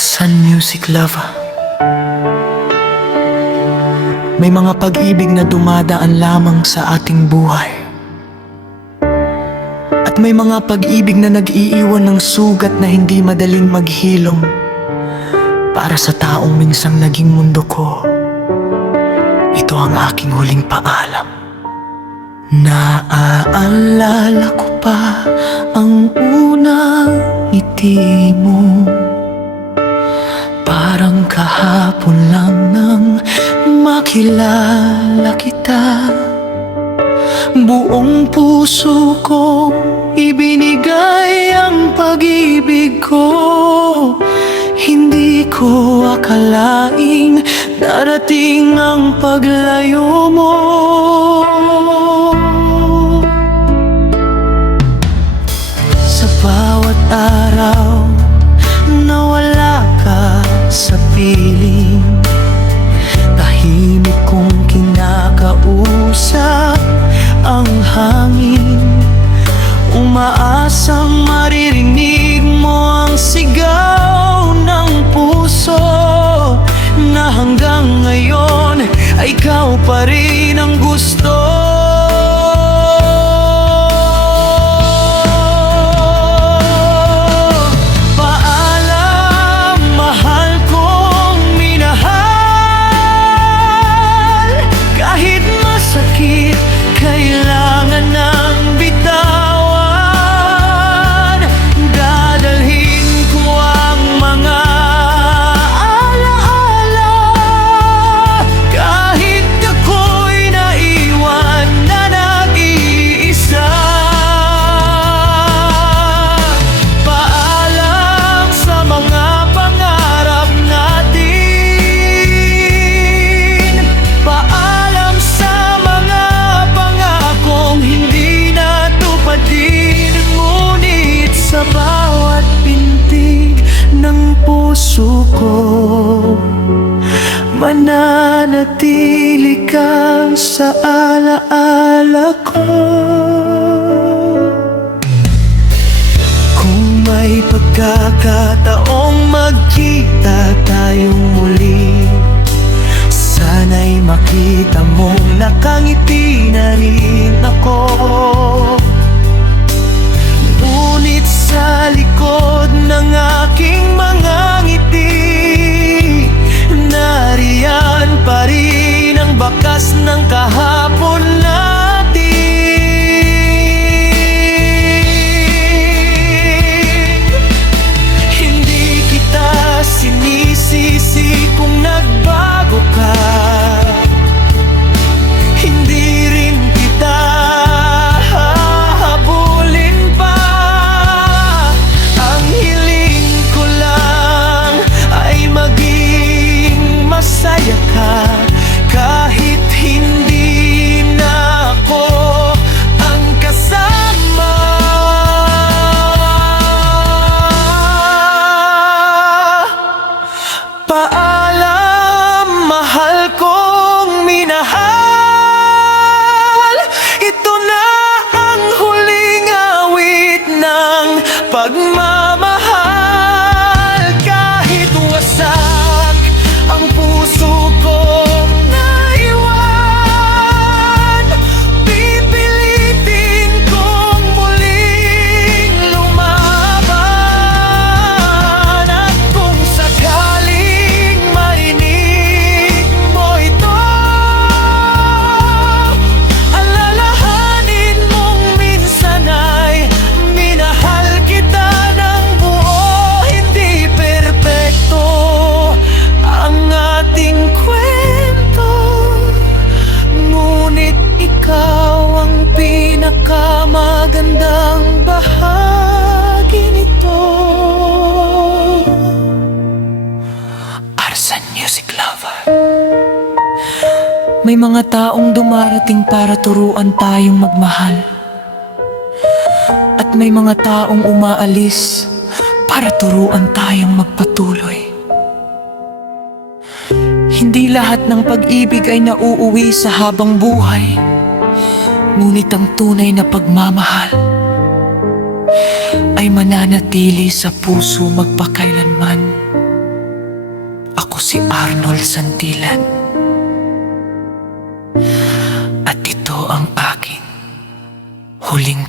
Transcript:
Arsan Music Lover. May mga pag-ibig na dumadaan lamang sa ating buhay. At may mga pag-ibig na nag-iiwan ng sugat na hindi madaling maghilom. Para sa taong minsang naging mundo ko, ito ang aking huling paalam. Naaalala ko pa ang unang ngiti mo. Parang kahapon lang nang makilala kita. Buong puso ko ibinigay ang pag-ibig ko. Hindi ko akalaing darating ang paglayo mo. Sa bawat araw na wala ka sa piling, tahimik kong kinakausap ang hangin. Umaasang maririnig mo ang sigaw ng puso, na hanggang ngayon ay ikaw pa rin ang gusto. Kailangan ng bitawan. Dadalhin ko ang mga alaala, kahit ako'y naiwan na nag-iisa. Paalam sa mga pangarap natin. Paalam sa hindi natupadin, ngunit sa bawat pintig ng puso ko, mananatili ka sa alaala ko. Kung may pagkakataong magkita tayong muli, sana'y makita mong nakangiti na rin ako. Ngunit sa likod ng aking mga ngiti, nariyan pa rin ang bakas ng kahapon natin. Hindi kita sinisisi kung nagbago ka. Hindi rin kita hahabulin pa. Ang hiling ko lang ay maging masaya ka, kahit hindi na ako ang kasama. Paalam, mahal kong minahal. Ito na ang huling awit ng pagmamahal. Kahit wasak ang puso kong naiwan, pipilitin kong muling lumaban. At kung sakaling marinig mo ito, alalahanin mong minsan ay minahal kita ng buo. Hindi perpekto ang ating kwento, ngunit ikaw ang pinakamagandang bahagi nito. Arsan Music Lover. May mga taong dumarating para turuan tayong magmahal, at may mga taong umaalis para turuan tayong magpatuloy. Hindi lahat ng pag-ibig ay nauuwi sa habang buhay, ngunit ang tunay na pagmamahal ay mananatili sa puso magpakailanman. si Arnold Santillan. At ito ang aking huling